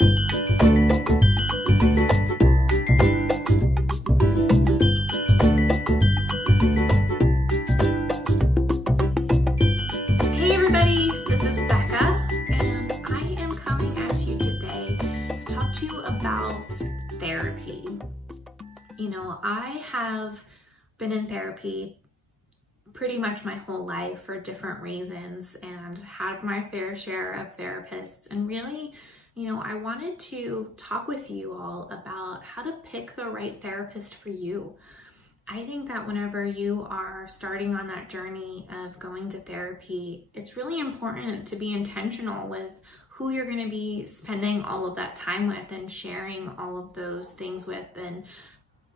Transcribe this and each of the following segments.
Hey everybody, this is Becca, and I am coming at you today to talk to you about therapy. You know, I have been in therapy pretty much my whole life for different reasons and had my fair share of therapists, and really, I wanted to talk with you all about how to pick the right therapist for you. I think that whenever you are starting on that journey of going to therapy, it's really important to be intentional with who you're going to be spending all of that time with and sharing all of those things with and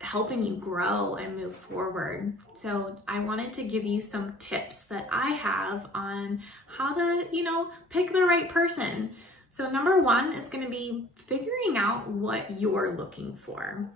helping you grow and move forward. So I wanted to give you some tips that I have on how to, pick the right person. So number one is going to be figuring out what you're looking for.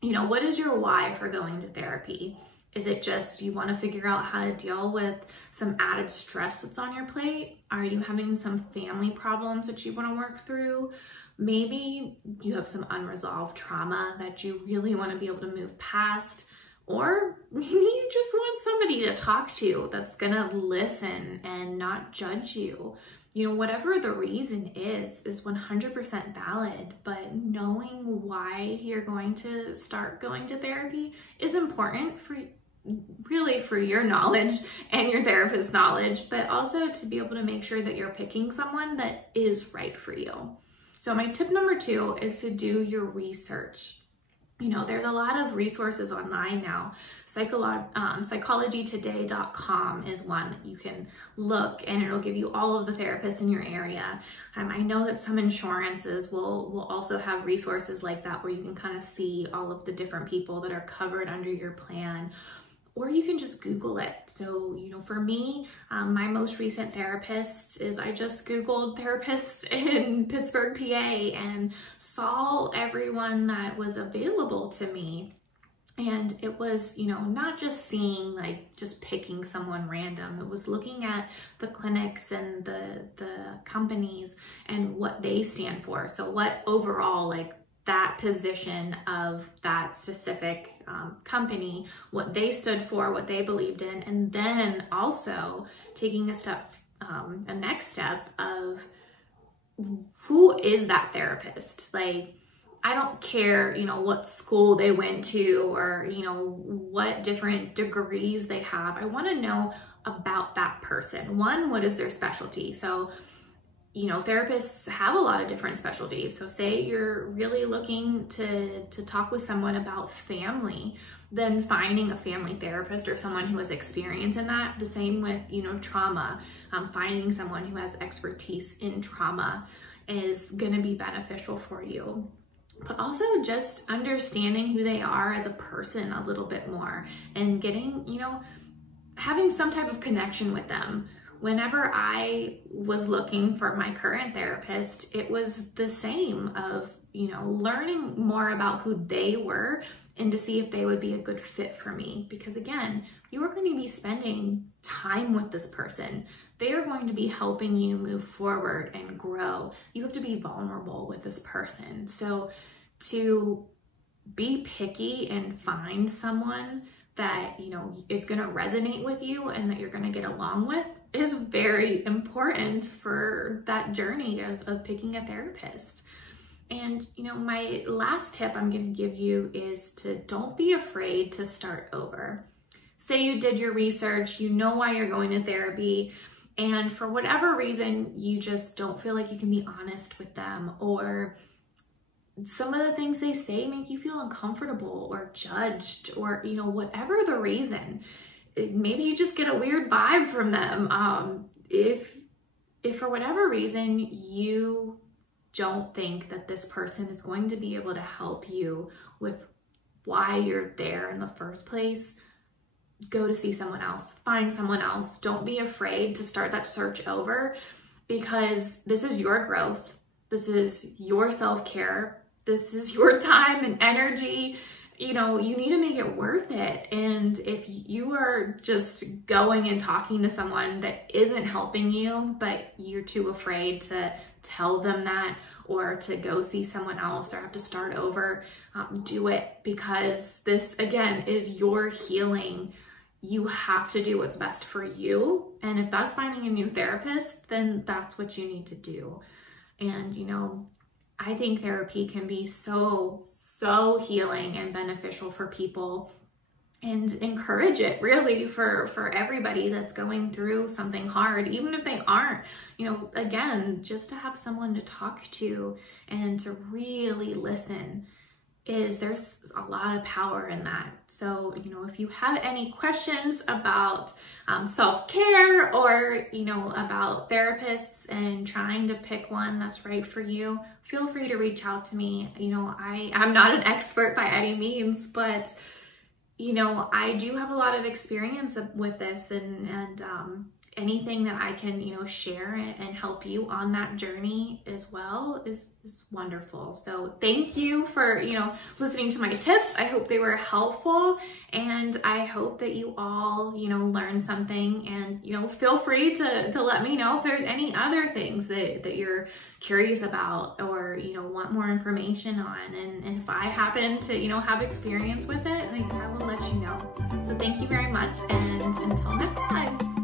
What is your why for going to therapy? Is it just you want to figure out how to deal with some added stress that's on your plate? Are you having some family problems that you want to work through? Maybe you have some unresolved trauma that you really want to be able to move past. Or maybe you just want somebody to talk to that's going to listen and not judge you. Whatever the reason is 100% valid, but knowing why you're going to start going to therapy is important for your knowledge and your therapist's knowledge, but also to be able to make sure that you're picking someone that is right for you. So my tip number 2 is to do your research. There's a lot of resources online now. Psychologytoday.com is one that you can look, and it'll give you all of the therapists in your area. I know that some insurances will also have resources like that where you can kind of see all of the different people that are covered under your plan. Or you can just Google it. So, for me, my most recent therapist is I just Googled therapists in Pittsburgh, PA, and saw everyone that was available to me. And it was, not just seeing, just picking someone random. It was looking at the clinics and the companies and what they stand for. So what overall, that position of that specific company, what they stood for, what they believed in, and then also taking a next step of who is that therapist? I don't care, what school they went to or, what different degrees they have. I want to know about that person. One, what is their specialty? So therapists have a lot of different specialties. So say you're really looking to talk with someone about family, then finding a family therapist or someone who has experience in that. The same with, trauma. Finding someone who has expertise in trauma is going to be beneficial for you. But also just understanding who they are as a person a little bit more and getting, having some type of connection with them. Whenever I was looking for my current therapist, it was the same of, learning more about who they were and to see if they would be a good fit for me. Because again, you are going to be spending time with this person. They are going to be helping you move forward and grow. You have to be vulnerable with this person. So to be picky and find someone that, is going to resonate with you and that you're going to get along with is very important for that journey of picking a therapist. And, my last tip I'm going to give you is to don't be afraid to start over. Say you did your research, you know why you're going to therapy, and for whatever reason, you just don't feel like you can be honest with them, or some of the things they say make you feel uncomfortable or judged, or, whatever the reason. Maybe you just get a weird vibe from them. If for whatever reason you don't think that this person is going to be able to help you with why you're there in the first place, go to see someone else, find someone else. Don't be afraid to start that search over, because this is your growth. This is your self-care. This is your time and energy. You need to make it worth it. And if you are just going and talking to someone that isn't helping you, but you're too afraid to tell them that, or to go see someone else or have to start over, do it, because this, again, is your healing. You have to do what's best for you. And if that's finding a new therapist, then that's what you need to do. And, you know, I think therapy can be so healing and beneficial for people, and encourage it really for everybody that's going through something hard, even if they aren't, you know, again, just to have someone to talk to and to really listen, there's a lot of power in that. So, you know, if you have any questions about self-care, or, you know, about therapists and trying to pick one that's right for you, feel free to reach out to me. You know, I'm not an expert by any means, but, you know, I do have a lot of experience with this, and anything that I can, you know, share and help you on that journey as well is wonderful. So thank you for, you know, listening to my tips. I hope they were helpful, and I hope that you all, you know, learned something. And, you know, feel free to let me know if there's any other things that you're curious about, or, you know, want more information on. And if I happen to, you know, have experience with it, I will let you know. So thank you very much, and until next time.